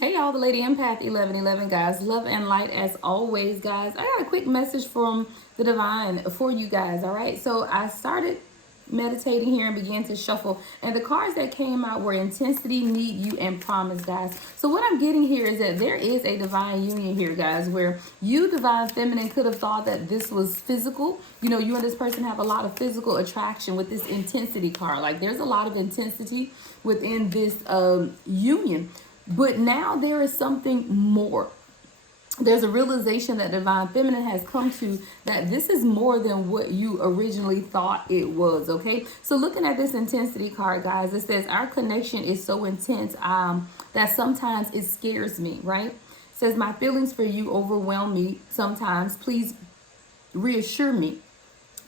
Hey y'all, the Lady Empath 1111 guys. Love and light as always, guys. I got a quick message from the divine for you guys, all right? So I started meditating here and began to shuffle, and the cards that came out were intensity, need you, and promise, guys. So what I'm getting here is that there is a divine union here, guys, where you, divine feminine, could have thought that this was physical. You know, you and this person have a lot of physical attraction with this intensity card. Like, there's a lot of intensity within this union. But now there is something more. There's a realization that divine feminine has come to, that this is more than what you originally thought it was. Okay, so looking at this intensity card, guys, it says our connection is so intense that sometimes it scares me, right? It says my feelings for you overwhelm me sometimes. Please reassure me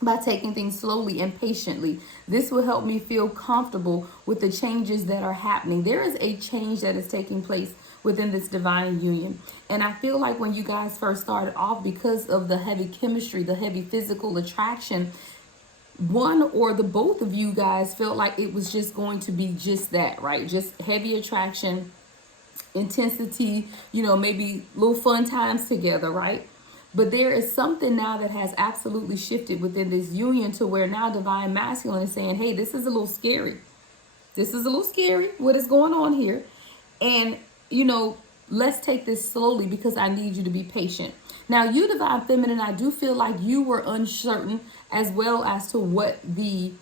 by taking things slowly and patiently. This will help me feel comfortable with the changes that are happening. There is a change that is taking place within this divine union. And I feel like when you guys first started off, because of the heavy chemistry, the heavy physical attraction, one or the both of you guys felt like it was just going to be just that, right? Just heavy attraction, intensity, maybe little fun times together, right? But there is something now that has absolutely shifted within this union to where now divine masculine is saying, hey, this is a little scary. This is a little scary, what is going on here. And, let's take this slowly because I need you to be patient. Now, you, divine feminine, I do feel like you were uncertain as well as to what the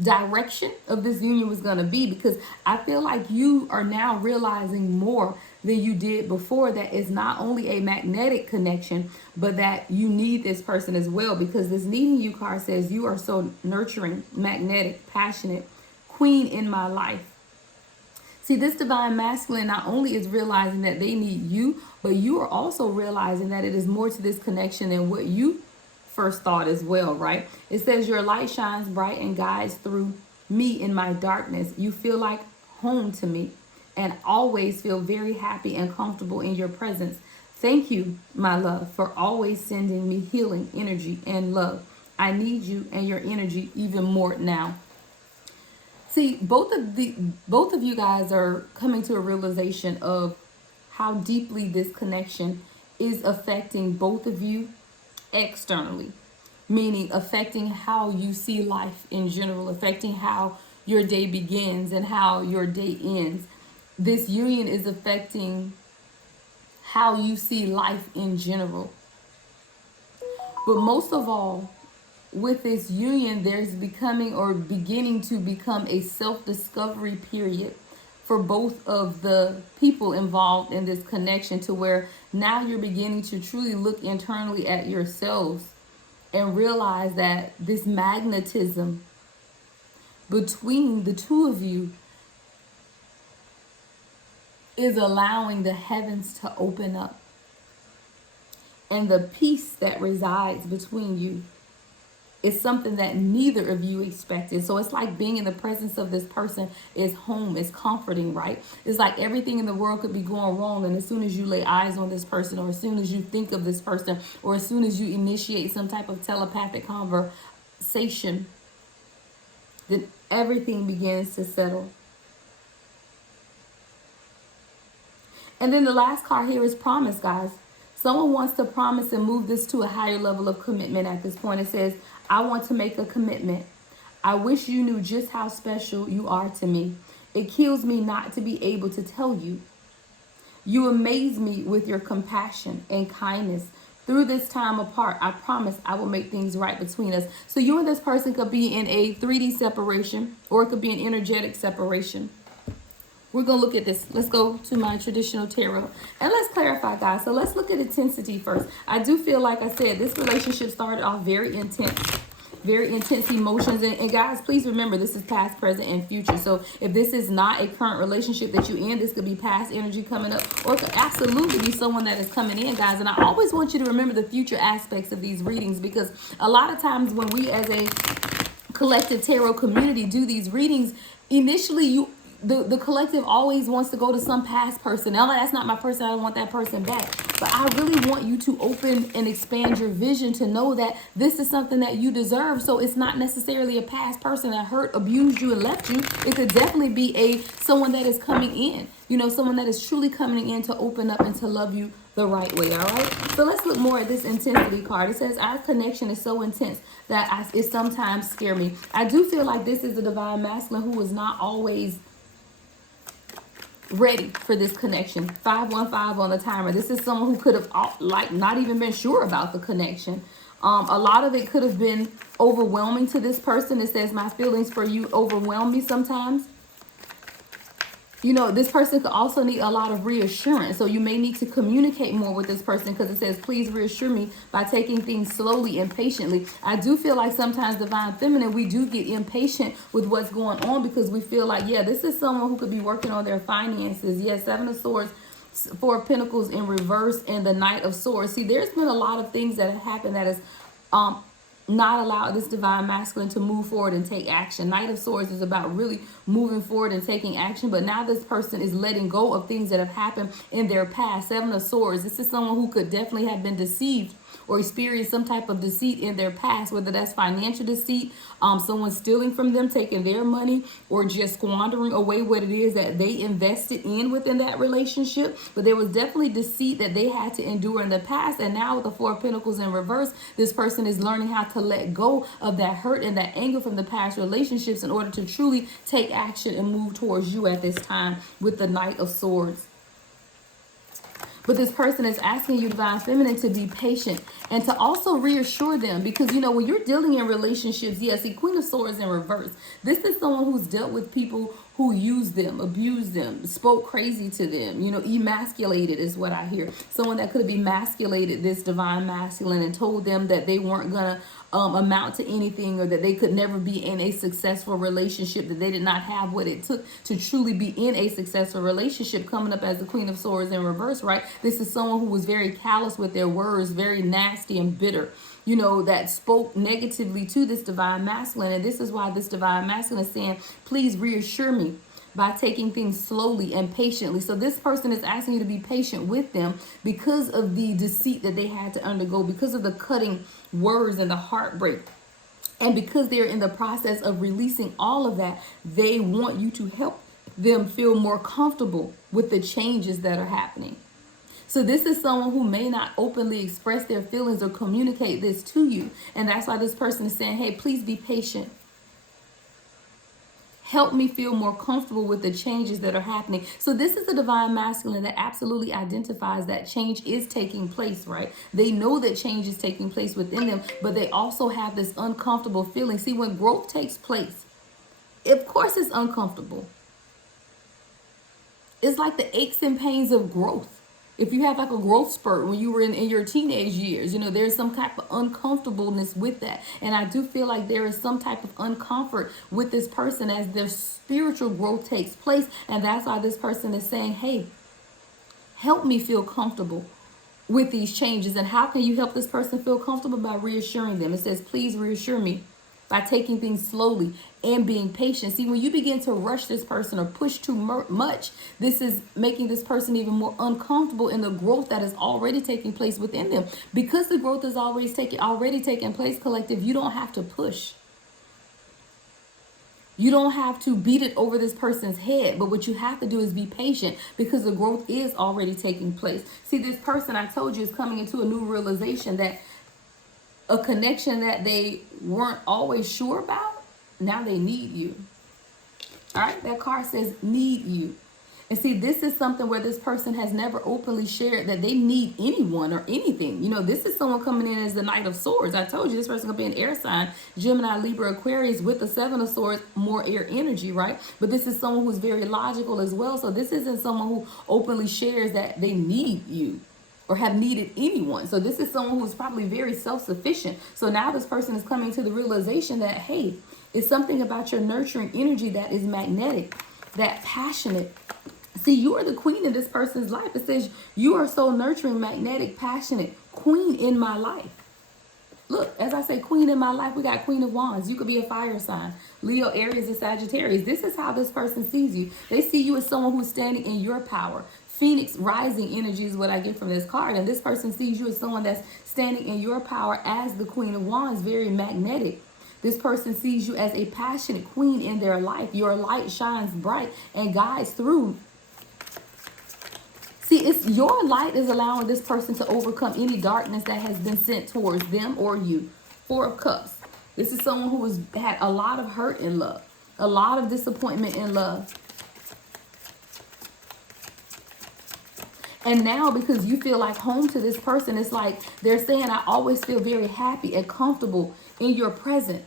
direction of this union was going to be, because I feel like you are now realizing more than you did before, that is not only a magnetic connection, but that you need this person as well, because this needing you card says you are so nurturing, magnetic, passionate, queen in my life. See, this divine masculine not only is realizing that they need you, but you are also realizing that it is more to this connection than what you first thought as well, right? It says your light shines bright and guides through me in my darkness. You feel like home to me and always feel very happy and comfortable in your presence. Thank you, my love, for always sending me healing energy and love. I need you and your energy even more now. See, both of you guys are coming to a realization of how deeply this connection is affecting both of you externally, meaning affecting how you see life in general, affecting how your day begins and how your day ends. This union is affecting how you see life in general. But most of all, with this union, there's becoming or beginning to become a self-discovery period for both of the people involved in this connection, to where now you're beginning to truly look internally at yourselves and realize that this magnetism between the two of you is allowing the heavens to open up, and the peace that resides between you is something that neither of you expected. So it's like being in the presence of this person is home, is comforting, right? It's like everything in the world could be going wrong, and as soon as you lay eyes on this person, or as soon as you think of this person, or as soon as you initiate some type of telepathic conversation, then everything begins to settle. And then the last card here is promise, guys. Someone wants to promise and move this to a higher level of commitment at this point. It says, I want to make a commitment. I wish you knew just how special you are to me. It kills me not to be able to tell you. You amaze me with your compassion and kindness. Through this time apart, I promise I will make things right between us. So you and this person could be in a 3D separation, or it could be an energetic separation. We're going to look at this. Let's go to my traditional tarot. And let's clarify, guys. So let's look at intensity first. I do feel, like I said, this relationship started off very intense emotions. And guys, please remember, this is past, present, and future. So if this is not a current relationship that you're in, this could be past energy coming up, or it could absolutely be someone that is coming in, guys. And I always want you to remember the future aspects of these readings, because a lot of times when we as a collective tarot community do these readings, initially the collective always wants to go to some past person. Now, that's not my person. I don't want that person back. But But I really want you to open and expand your vision to know that this is something that you deserve. So it's not necessarily a past person that hurt, abused you, and left you. It could definitely be someone that is coming in, someone that is truly coming in to open up and to love you the right way. All right, so let's look more at this intensity card. It says our connection is so intense that it sometimes scares me. I do feel like this is the divine masculine who is not always ready for this connection. 515 on the timer. This is someone who could have not even been sure about the connection. A lot of it could have been overwhelming to this person. It says my feelings for you overwhelm me sometimes. This person could also need a lot of reassurance. So you may need to communicate more with this person, because it says, please reassure me by taking things slowly and patiently. I do feel like sometimes divine feminine, we do get impatient with what's going on, because we feel like, yeah, this is someone who could be working on their finances. Yes, Seven of Swords, Four of Pentacles in reverse, and the Knight of Swords. See, there's been a lot of things that have happened that is not allow this divine masculine to move forward and take action. Knight of Swords is about really moving forward and taking action, but now this person is letting go of things that have happened in their past. Seven of Swords, this is someone who could definitely have been deceived or experienced some type of deceit in their past, whether that's financial deceit, someone stealing from them, taking their money, or just squandering away what it is that they invested in within that relationship. But there was definitely deceit that they had to endure in the past, and now with the Four of Pentacles in reverse, this person is learning how to let go of that hurt and that anger from the past relationships in order to truly take action and move towards you at this time with the Knight of Swords. But this person is asking you, divine feminine, to be patient and to also reassure them, because when you're dealing in relationships, yes, see, Queen of Swords in reverse, this is someone who's dealt with people who used them, abused them, spoke crazy to them, emasculated is what I hear. Someone that could have emasculated this divine masculine and told them that they weren't gonna amount to anything, or that they could never be in a successful relationship, that they did not have what it took to truly be in a successful relationship. Coming up as the Queen of Swords in reverse, right? This is someone who was very callous with their words, very nasty and bitter, that spoke negatively to this divine masculine. And this is why this divine masculine is saying, please reassure me by taking things slowly and patiently. So this person is asking you to be patient with them because of the deceit that they had to undergo, because of the cutting words and the heartbreak. And because they're in the process of releasing all of that, they want you to help them feel more comfortable with the changes that are happening. So this is someone who may not openly express their feelings or communicate this to you. And that's why this person is saying, hey, please be patient. Help me feel more comfortable with the changes that are happening. So this is the divine masculine that absolutely identifies that change is taking place, right? They know that change is taking place within them, but they also have this uncomfortable feeling. See, when growth takes place, of course it's uncomfortable. It's like the aches and pains of growth. If you have like a growth spurt when you were in your teenage years, there's some type of uncomfortableness with that. And I do feel like there is some type of uncomfort with this person as their spiritual growth takes place. And that's why this person is saying, hey, help me feel comfortable with these changes. And how can you help this person feel comfortable? By reassuring them. It says, please reassure me by taking things slowly and being patient. See, when you begin to rush this person or push too much, this is making this person even more uncomfortable in the growth that is already taking place within them. Because the growth is already taking place, collective, you don't have to push. You don't have to beat it over this person's head, but what you have to do is be patient, because the growth is already taking place. See, this person, I told you, is coming into a new realization that a connection that they weren't always sure about, now they need you. All right, that card says need you. And see, this is something where this person has never openly shared that they need anyone or anything. This is someone coming in as the Knight of Swords. I told you this person could be an air sign, Gemini, Libra, Aquarius, with the Seven of Swords, more air energy, right? But this is someone who's very logical as well. So this isn't someone who openly shares that they need you or have needed anyone. So this is someone who's probably very self-sufficient. So now this person is coming to the realization that, hey, it's something about your nurturing energy that is magnetic, that passionate. See, you are the queen in this person's life. It says you are so nurturing, magnetic, passionate, queen in my life. Look, as I say, queen in my life, we got Queen of Wands. You could be a fire sign, Leo, Aries, and Sagittarius. This is how this person sees you. They see you as someone who's standing in your power, Phoenix rising energy is what I get from this card. And this person sees you as someone that's standing in your power as the Queen of Wands, very magnetic. This person sees you as a passionate queen in their life. Your light shines bright and guides through. See, it's your light is allowing this person to overcome any darkness that has been sent towards them or you. Four of Cups. This is someone who has had a lot of hurt in love, a lot of disappointment in love. And now, because you feel like home to this person, it's like they're saying, I always feel very happy and comfortable in your presence.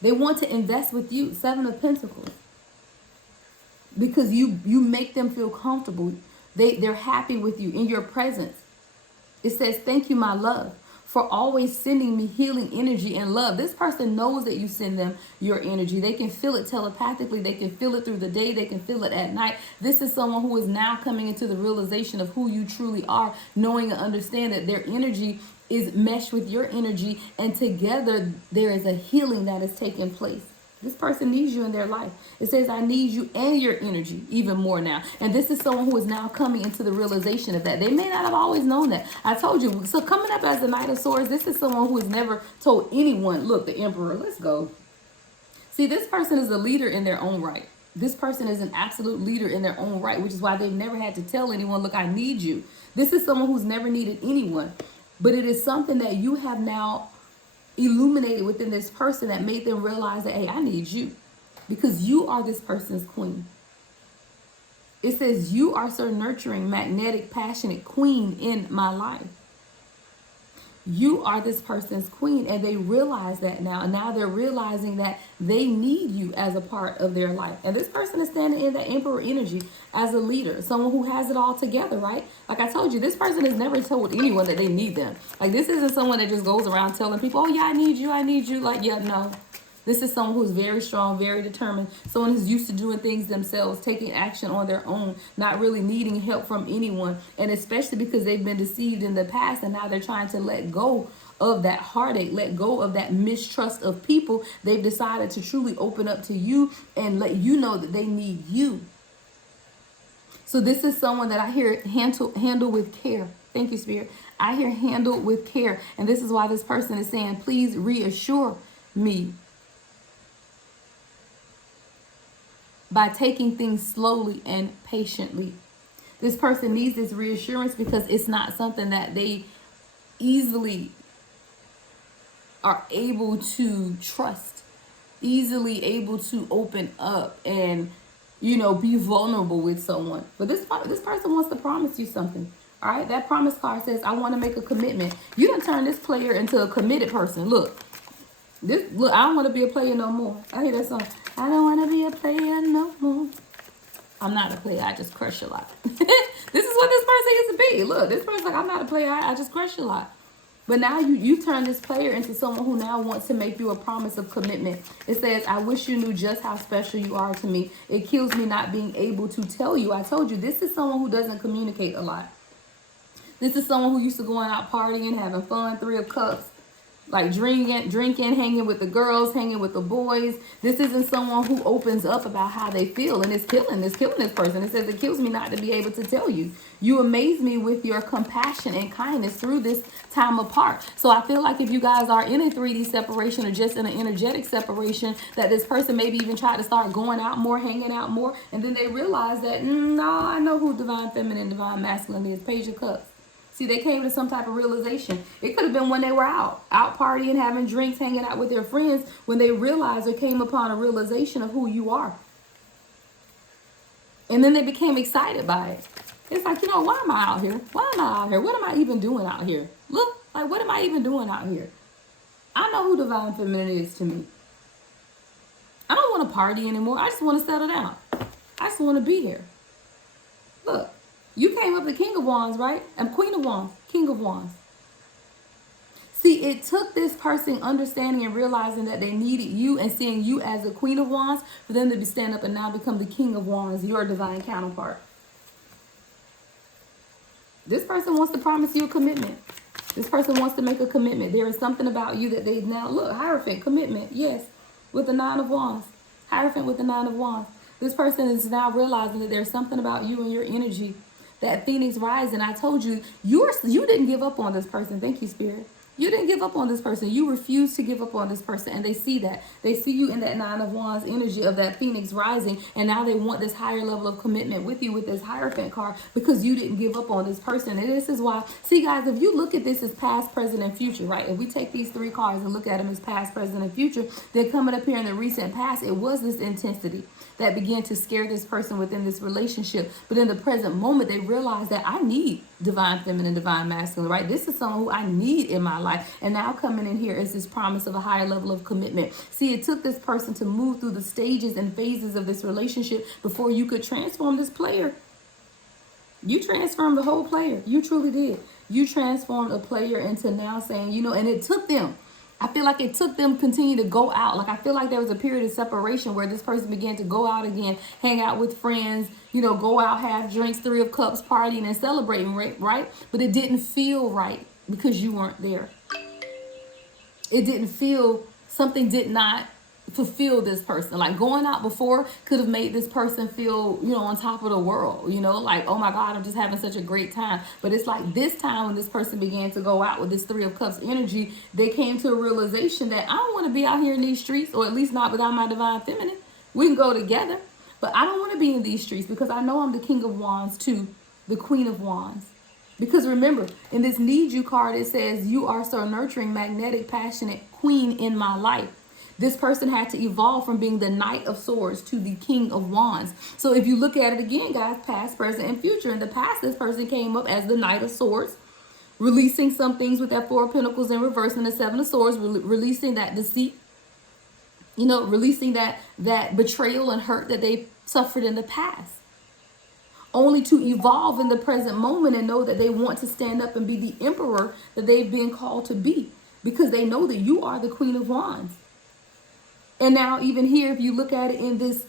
They want to invest with you. Seven of Pentacles. Because you make them feel comfortable. They're happy with you in your presence. It says, thank you, my love, for always sending me healing energy and love. This person knows that you send them your energy. They can feel it telepathically. They can feel it through the day. They can feel it at night. This is someone who is now coming into the realization of who you truly are, knowing and understand that their energy is meshed with your energy, and together there is a healing that is taking place. This person needs you in their life. It says, I need you and your energy even more now. And this is someone who is now coming into the realization of that. They may not have always known that. I told you. So coming up as the Knight of Swords, this is someone who has never told anyone, look, the Emperor, let's go. See, this person is a leader in their own right. This person is an absolute leader in their own right, which is why they've never had to tell anyone, look, I need you. This is someone who's never needed anyone. But it is something that you have now illuminated within this person that made them realize that, hey, I need you, because you are this person's queen. It says you are so nurturing, magnetic, passionate queen in my life. You are this person's queen, and they realize that now. And now they're realizing that they need you as a part of their life. And this person is standing in that Emperor energy as a leader, someone who has it all together, right? Like I told you, this person has never told anyone that they need them. Like, this isn't someone that just goes around telling people, oh yeah, I need you, I need you. Like, yeah, no. This is someone who's very strong, very determined, someone who's used to doing things themselves, taking action on their own, not really needing help from anyone. And especially because they've been deceived in the past, and now they're trying to let go of that heartache, let go of that mistrust of people. They've decided to truly open up to you and let you know that they need you. So this is someone that I hear handle with care. Thank you, Spirit. I hear handle with care. And this is why this person is saying, please reassure me by taking things slowly and patiently. This person needs this reassurance because it's not something that they easily are able to trust, easily able to open up and, you know, be vulnerable with someone. But this person wants to promise you something. All right, that promise card says, I want to make a commitment. You done turn this player into a committed person. Look, I don't want to be a player no more. I hear that song. I don't want to be a player no more. I'm not a player. I just crush a lot. This is what this person used to be. Look, this person's like, I'm not a player. I just crush a lot. But now you turn this player into someone who now wants to make you a promise of commitment. It says, I wish you knew just how special you are to me. It kills me not being able to tell you. I told you, this is someone who doesn't communicate a lot. This is someone who used to going out partying, having fun, 3 of Cups. Like drinking, hanging with the girls, hanging with the boys. This isn't someone who opens up about how they feel, and it's killing this person. It says, it kills me not to be able to tell you. You amaze me with your compassion and kindness through this time apart. So I feel like if you guys are in a 3D separation or just in an energetic separation, that this person maybe even tried to start going out more, hanging out more, and then they realize that, no, I know who Divine Feminine, Divine Masculine is. Page of Cups. See, they came to some type of realization. It could have been when they were out partying, having drinks, hanging out with their friends, when they realized or came upon a realization of who you are. And then they became excited by it. It's like, you know, why am I out here? Why am I out here? What am I even doing out here? Look, like, what am I even doing out here? I know who Divine Feminine is to me. I don't want to party anymore. I just want to settle down. I just want to be here. Look. You came up the King of Wands, right? I'm Queen of Wands, King of Wands. See, it took this person understanding and realizing that they needed you and seeing you as a Queen of Wands for them to stand up and now become the King of Wands, your divine counterpart. This person wants to promise you a commitment. This person wants to make a commitment. There is something about you that they now, look, Hierophant, commitment, yes, with the 9 of Wands. Hierophant with the 9 of Wands. This person is now realizing that there's something about you and your energy, that phoenix rising. I told you, you didn't give up on this person. Thank you, Spirit. You didn't give up on this person. You refused to give up on this person. And they see that. They see you in that Nine of Wands energy of that Phoenix rising. And now they want this higher level of commitment with you with this Hierophant card because you didn't give up on this person. And this is why, see guys, if you look at this as past, present, and future, right? If we take these three cards and look at them as past, present, and future, then coming up here in the recent past, it was this intensity that began to scare this person within this relationship. But in the present moment, they realize that I need divine feminine, divine masculine, right? This is someone who I need in my life. And now coming in here is this promise of a higher level of commitment. See, it took this person to move through the stages and phases of this relationship before you could transform this player. You transformed the whole player. You truly did. You transformed a player into now saying, you know, and it took them. I feel like it took them continue to go out. Like I feel like there was a period of separation where this person began to go out again, hang out with friends, you know, go out, have drinks, Three of Cups, partying and celebrating, right? But it didn't feel right because you weren't there. It didn't feel, something did not fulfill this person. Like going out before could have made this person feel, you know, on top of the world, you know, like, oh my God, I'm just having such a great time. But it's like this time when this person began to go out with this Three of Cups energy, they came to a realization that I don't want to be out here in these streets, or at least not without my divine feminine. We can go together, but I don't want to be in these streets because I know I'm the King of Wands too, the Queen of Wands. Because remember, in this Need You card, it says, you are so nurturing, magnetic, passionate queen in my life. This person had to evolve from being the Knight of Swords to the King of Wands. So if you look at it again, guys, past, present, and future. In the past, this person came up as the Knight of Swords, releasing some things with that Four of Pentacles in reverse and the Seven of Swords, releasing that deceit, you know, releasing that betrayal and hurt that they suffered in the past. Only to evolve in the present moment and know that they want to stand up and be the emperor that they've been called to be, because they know that you are the Queen of Wands. And now even here, if you look at it in this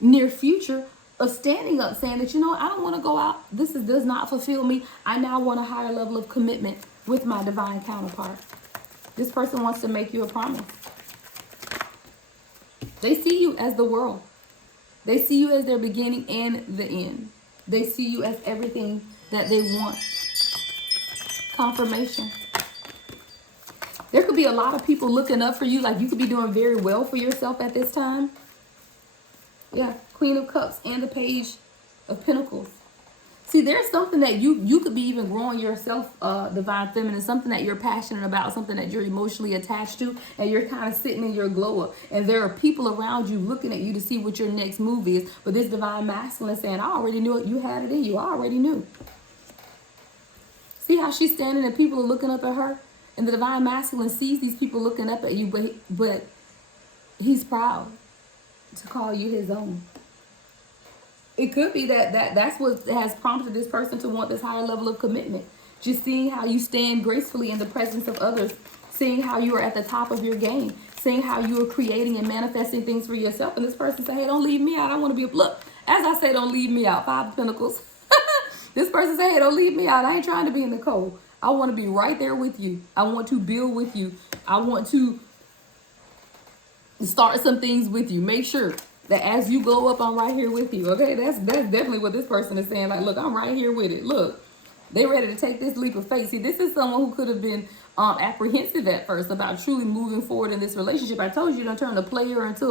near future of standing up, saying that, you know, I don't want to go out. This does not fulfill me. I now want a higher level of commitment with my divine counterpart. This person wants to make you a promise. They see you as the world. They see you as their beginning and the end. They see you as everything that they want. Confirmation. There could be a lot of people looking up for you. Like you could be doing very well for yourself at this time. Yeah, Queen of Cups and the Page of Pentacles. See, there's something that you could be even growing yourself, divine feminine, something that you're passionate about, something that you're emotionally attached to, and you're kind of sitting in your glow up. And there are people around you looking at you to see what your next move is. But this divine masculine is saying, I already knew it. You had it in you. I already knew. See how she's standing and people are looking up at her? And the divine masculine sees these people looking up at you, but he's proud to call you his own. It could be that's what has prompted this person to want this higher level of commitment. Just seeing how you stand gracefully in the presence of others, seeing how you are at the top of your game, seeing how you are creating and manifesting things for yourself. And this person say, hey, don't leave me out. I want to be, look, as I say, don't leave me out. Five of Pentacles. This person say, hey, don't leave me out. I ain't trying to be in the cold. I want to be right there with you. I want to build with you. I want to start some things with you. Make sure that as you glow up, I'm right here with you. Okay, that's definitely what this person is saying. Like, look, I'm right here with it. Look, they ready to take this leap of faith. See, this is someone who could have been apprehensive at first about truly moving forward in this relationship. I told you to turn a player into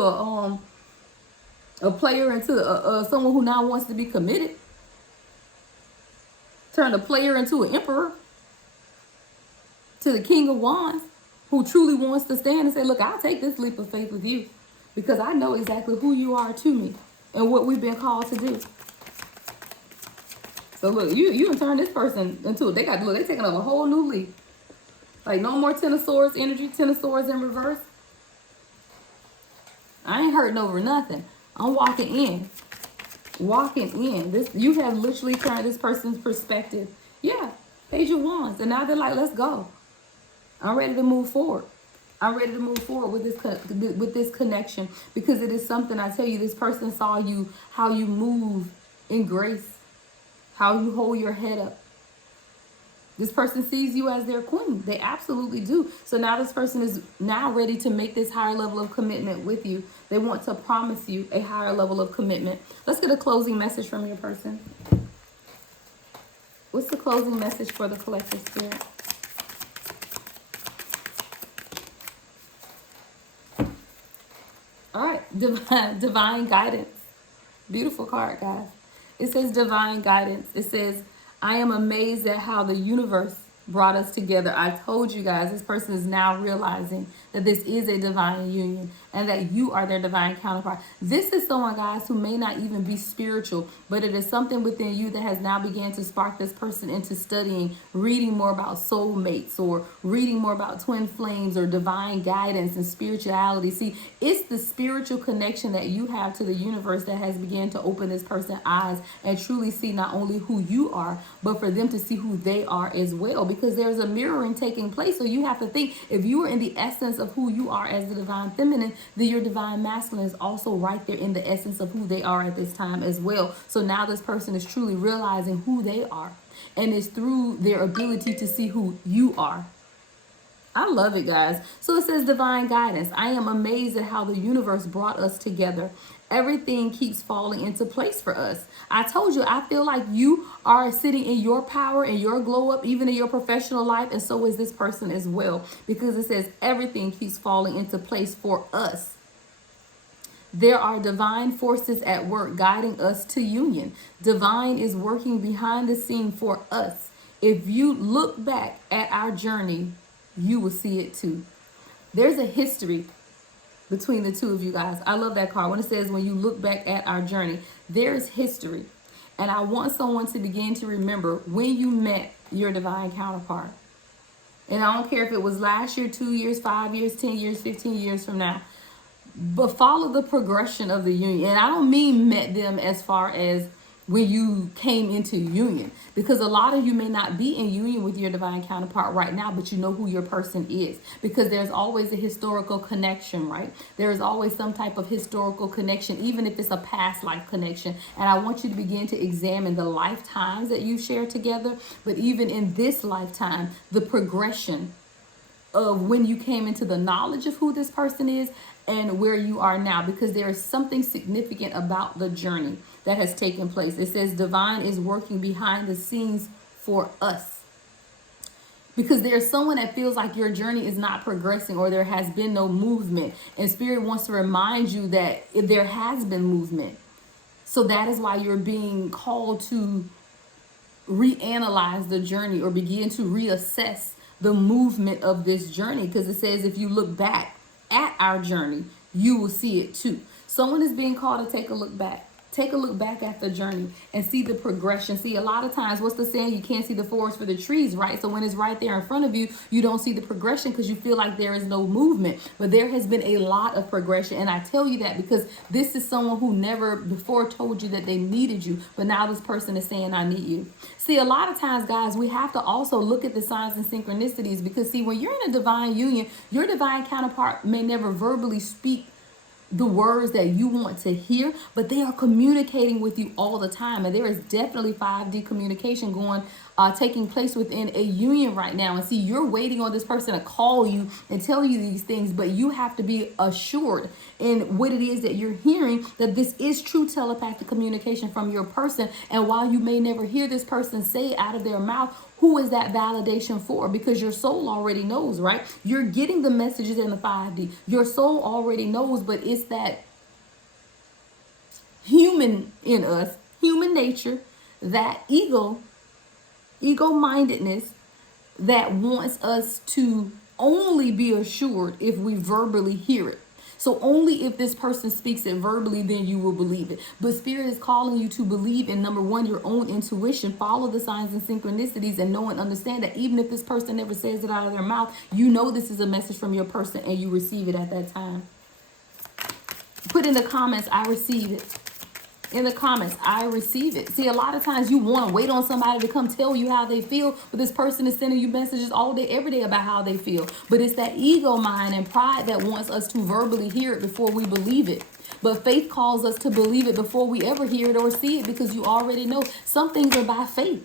someone who now wants to be committed. Turn a player into an emperor. To the King of Wands, who truly wants to stand and say, look, I'll take this leap of faith with you because I know exactly who you are to me and what we've been called to do. So look, you can turn this person into, they're taking up a whole new leap. Like no more Ten of Swords energy, Ten of Swords in reverse. I ain't hurting over nothing. I'm walking in. You have literally turned this person's perspective. Yeah, Page of Wands. And now they're like, let's go. I'm ready to move forward. I'm ready to move forward with this connection, because it is something, I tell you, this person saw you, how you move in grace, how you hold your head up. This person sees you as their queen. They absolutely do. So now this person is now ready to make this higher level of commitment with you. They want to promise you a higher level of commitment. Let's get a closing message from your person. What's the closing message for the collective spirit? All right, divine guidance. Beautiful card, guys. It says divine guidance. It says, I am amazed at how the universe brought us together. I told you guys, this person is now realizing that this is a divine union and that you are their divine counterpart. This is someone, guys, who may not even be spiritual, but it is something within you that has now began to spark this person into studying, reading more about soulmates or reading more about twin flames or divine guidance and spirituality. See, it's the spiritual connection that you have to the universe that has begun to open this person's eyes and truly see not only who you are, but for them to see who they are as well, because there's a mirroring taking place. So you have to think, if you are in the essence of who you are as the divine feminine, then your divine masculine is also right there in the essence of who they are at this time as well. So now this person is truly realizing who they are, and it's through their ability to see who you are. I love it, guys. So it says divine guidance. I am amazed at how the universe brought us together. Everything keeps falling into place for us. I told you, I feel like you are sitting in your power and your glow up, even in your professional life. And so is this person as well, because it says everything keeps falling into place for us. There are divine forces at work guiding us to union. Divine is working behind the scene for us. If you look back at our journey, you will see it too. There's a history between the two of you guys. I love that card when it says, when you look back at our journey, there's history. And I want someone to begin to remember when you met your divine counterpart. And I don't care if it was last year, 2 years, 5 years, 10 years, 15 years from now. But follow the progression of the union. And I don't mean met them as far as when you came into union, because a lot of you may not be in union with your divine counterpart right now, but you know who your person is, because there's always a historical connection, right? There is always some type of historical connection, even if it's a past life connection. And I want you to begin to examine the lifetimes that you share together, but even in this lifetime, the progression of when you came into the knowledge of who this person is and where you are now, because there is something significant about the journey that has taken place. It says divine is working behind the scenes for us, because there's someone that feels like your journey is not progressing or there has been no movement, and spirit wants to remind you that there has been movement. So that is why you're being called to reanalyze the journey or begin to reassess the movement of this journey, because it says if you look back at our journey, you will see it too. Someone is being called to take a look back. Take a look back at the journey and see the progression. See, a lot of times, what's the saying? You can't see the forest for the trees, right? So when it's right there in front of you, you don't see the progression because you feel like there is no movement. But there has been a lot of progression. And I tell you that because this is someone who never before told you that they needed you. But now this person is saying, I need you. See, a lot of times, guys, we have to also look at the signs and synchronicities, because see, when you're in a divine union, your divine counterpart may never verbally speak the words that you want to hear, but they are communicating with you all the time. And there is definitely 5D communication taking place within a union right now. And see, you're waiting on this person to call you and tell you these things, but you have to be assured in what it is that you're hearing, that this is true telepathic communication from your person. And while you may never hear this person say it out of their mouth, who is that validation for? Because your soul already knows, right? You're getting the messages in the 5D. Your soul already knows, but it's that human in us, human nature, that ego-mindedness that wants us to only be assured if we verbally hear it. So only if this person speaks it verbally, then you will believe it. But Spirit is calling you to believe in, number one, your own intuition. Follow the signs and synchronicities and know and understand that even if this person never says it out of their mouth, you know this is a message from your person and you receive it at that time. Put in the comments, I receive it. In the comments, I receive it. See, a lot of times you want to wait on somebody to come tell you how they feel, but this person is sending you messages all day, every day about how they feel. But it's that ego mind and pride that wants us to verbally hear it before we believe it. But faith calls us to believe it before we ever hear it or see it, because you already know some things are by faith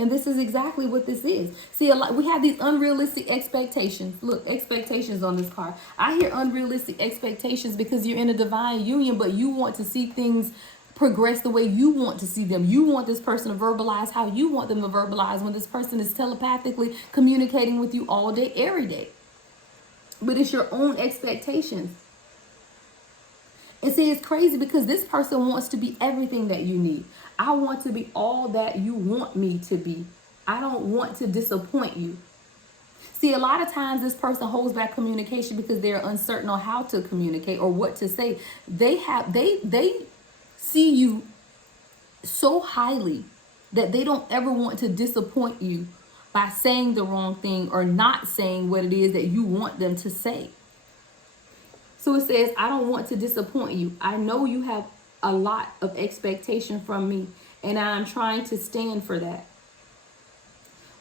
And this is exactly what this is. See, a lot, we have these unrealistic expectations. Look, expectations on this card. I hear unrealistic expectations because you're in a divine union, but you want to see things progress the way you want to see them. You want this person to verbalize how you want them to verbalize when this person is telepathically communicating with you all day, every day. But it's your own expectations. And see, it's crazy because this person wants to be everything that you need. I want to be all that you want me to be. I don't want to disappoint you. See, a lot of times this person holds back communication because they're uncertain on how to communicate or what to say. They see you so highly that they don't ever want to disappoint you by saying the wrong thing or not saying what it is that you want them to say. So it says, I don't want to disappoint you. I know you have a lot of expectation from me, and I'm trying to stand for that.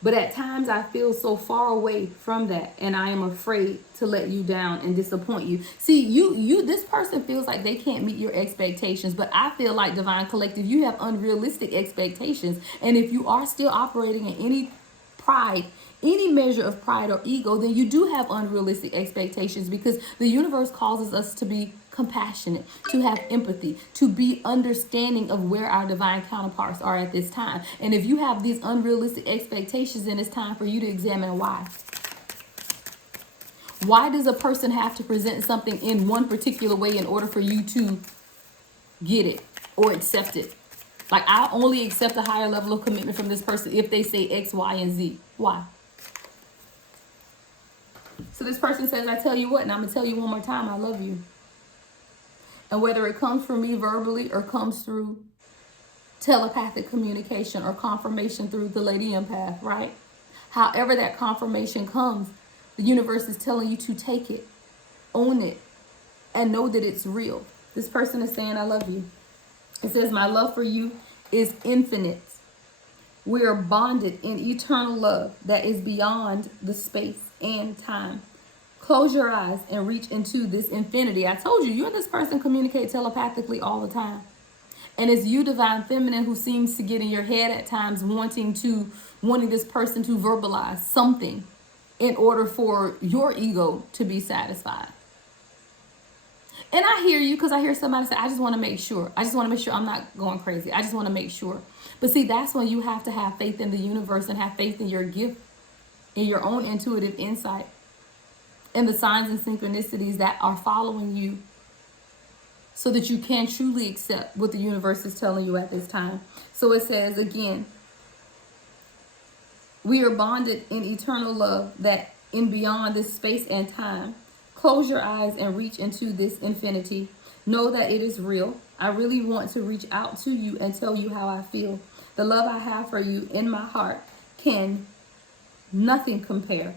But at times I feel so far away from that, and I am afraid to let you down and disappoint you. See, this person feels like they can't meet your expectations, but I feel like, Divine Collective, you have unrealistic expectations. And if you are still operating in any pride, any measure of pride or ego, then you do have unrealistic expectations, because the universe causes us to be compassionate, to have empathy, to be understanding of where our divine counterparts are at this time. And if you have these unrealistic expectations, then it's time for you to examine why. Why does a person have to present something in one particular way in order for you to get it or accept it? Like, I only accept a higher level of commitment from this person if they say X, Y, and Z. Why? So this person says, I tell you what, and I'm going to tell you one more time, I love you. And whether it comes from me verbally or comes through telepathic communication or confirmation through the Lady Empath, right? However that confirmation comes, the universe is telling you to take it, own it, and know that it's real. This person is saying, I love you. It says, my love for you is infinite. We are bonded in eternal love that is beyond the space and time. Close your eyes and reach into this infinity. I told you, you and this person communicate telepathically all the time. And it's you, Divine Feminine, who seems to get in your head at times wanting this person to verbalize something in order for your ego to be satisfied. And I hear you, because I hear somebody say, I just want to make sure. I just want to make sure I'm not going crazy. I just want to make sure. But see, that's when you have to have faith in the universe and have faith in your gift, in your own intuitive insight, and the signs and synchronicities that are following you, so that you can truly accept what the universe is telling you at this time. So it says again, we are bonded in eternal love that in beyond this space and time. Close your eyes and reach into this infinity. Know that it is real. I really want to reach out to you and tell you how I feel. The love I have for you in my heart can nothing compare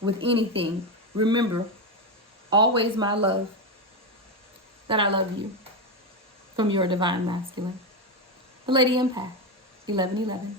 with anything. Remember, always my love, that I love you. From your Divine Masculine. The Lady Empath, 1111.